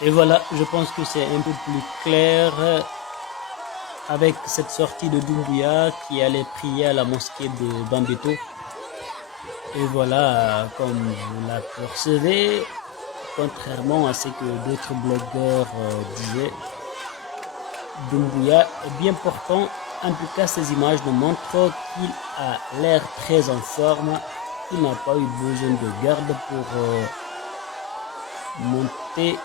Et voilà, je pense que c'est un peu plus clair avec cette sortie de Doumbouya qui allait prier à la mosquée de Bambeto. Et voilà, comme vous l'apercevez, contrairement à ce que d'autres blogueurs disaient, Doumbouya est bien portant. En tout cas, ces images nous montrent qu'il a l'air très en forme. Il n'a pas eu besoin de garde pour monter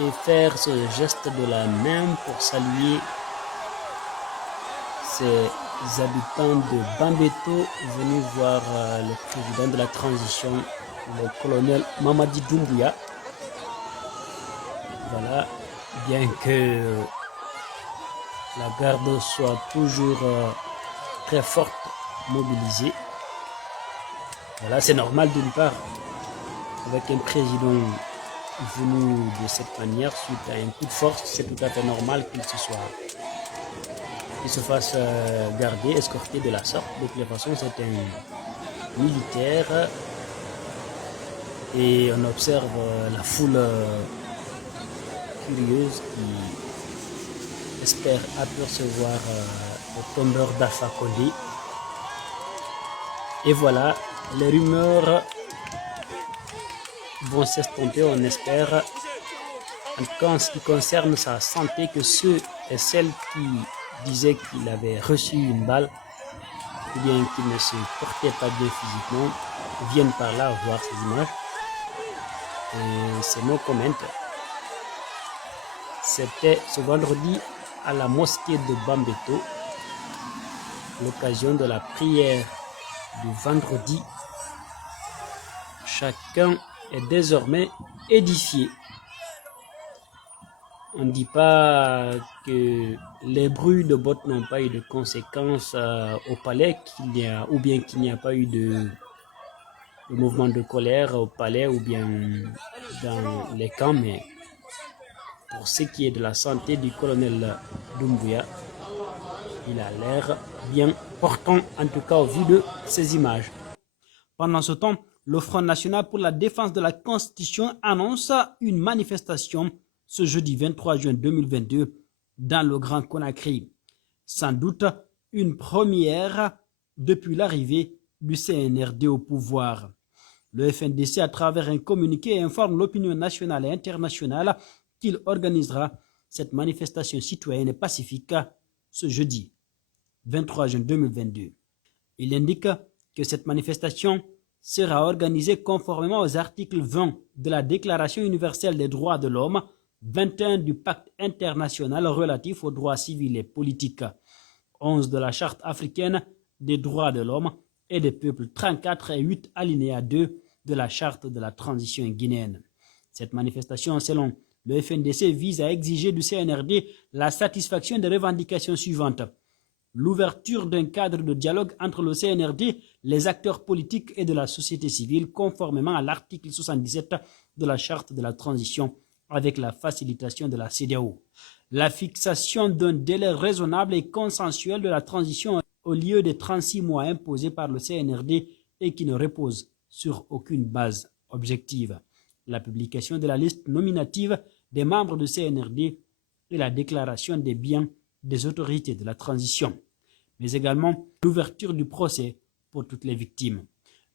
et faire ce geste de la main pour saluer ces habitants de Bambeto venus voir le président de la transition, le colonel Mamadi Doumbouya. Voilà, bien que la garde soit toujours très forte, mobilisée. Voilà, c'est normal d'une part, avec un président venu de cette manière, suite à un coup de force, c'est tout à fait normal qu'il se fasse garder, escorter de la sorte. De toutes les façons, c'est un militaire et on observe la foule curieuse qui espère apercevoir le tombeur d'Alpha Condé. Et voilà, les rumeurs vont s'estomper, on espère, en tout cas en ce qui concerne sa santé, que ceux et celles qui disaient qu'il avait reçu une balle ou bien qu'il ne se portait pas bien physiquement viennent par là voir ces images. Et c'est nos commentaires. C'était ce vendredi à la mosquée de Bambeto, l'occasion de la prière du vendredi. Chacun est désormais édifié. On ne dit pas que les bruits de bottes n'ont pas eu de conséquences au palais, ou bien qu'il n'y a pas eu de mouvement de colère au palais ou bien dans les camps, mais pour ce qui est de la santé du colonel Doumbouya, il a l'air bien portant, en tout cas au vu de ces images. Pendant ce temps, le Front national pour la défense de la Constitution annonce une manifestation ce jeudi 23 juin 2022 dans le Grand Conakry. Sans doute une première depuis l'arrivée du CNRD au pouvoir. Le FNDC, à travers un communiqué, informe l'opinion nationale et internationale qu'il organisera cette manifestation citoyenne et pacifique ce jeudi 23 juin 2022. Il indique que cette manifestation sera organisée conformément aux articles 20 de la Déclaration universelle des droits de l'homme, 21 du Pacte international relatif aux droits civils et politiques, 11 de la Charte africaine des droits de l'homme et des peuples, 34 et 8 alinéa 2 de la Charte de la transition guinéenne. Cette manifestation, selon le FNDC, vise à exiger du CNRD la satisfaction des revendications suivantes. L'ouverture d'un cadre de dialogue entre le CNRD, les acteurs politiques et de la société civile, conformément à l'article 77 de la Charte de la transition, avec la facilitation de la CEDEAO. La fixation d'un délai raisonnable et consensuel de la transition au lieu des 36 mois imposés par le CNRD et qui ne repose sur aucune base objective. La publication de la liste nominative des membres du CNRD et la déclaration des biens des autorités de la transition, mais également l'ouverture du procès pour toutes les victimes.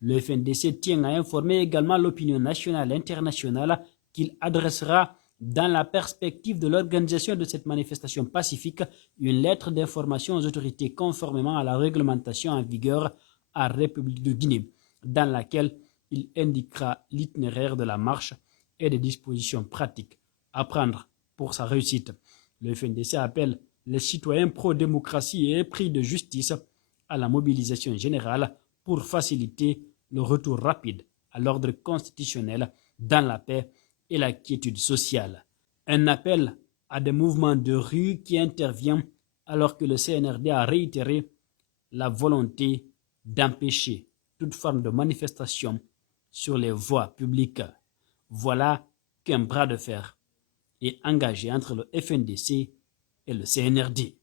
Le FNDC tient à informer également l'opinion nationale et internationale qu'il adressera, dans la perspective de l'organisation de cette manifestation pacifique, une lettre d'information aux autorités conformément à la réglementation en vigueur en République de Guinée, dans laquelle il indiquera l'itinéraire de la marche et des dispositions pratiques à prendre pour sa réussite. Le FNDC appelle les citoyens pro-démocratie et épris de justice à la mobilisation générale pour faciliter le retour rapide à l'ordre constitutionnel dans la paix et la quiétude sociale. Un appel à des mouvements de rue qui intervient alors que le CNRD a réitéré la volonté d'empêcher toute forme de manifestation sur les voies publiques. Voilà qu'un bras de fer est engagé entre le FNDC et le CNRD.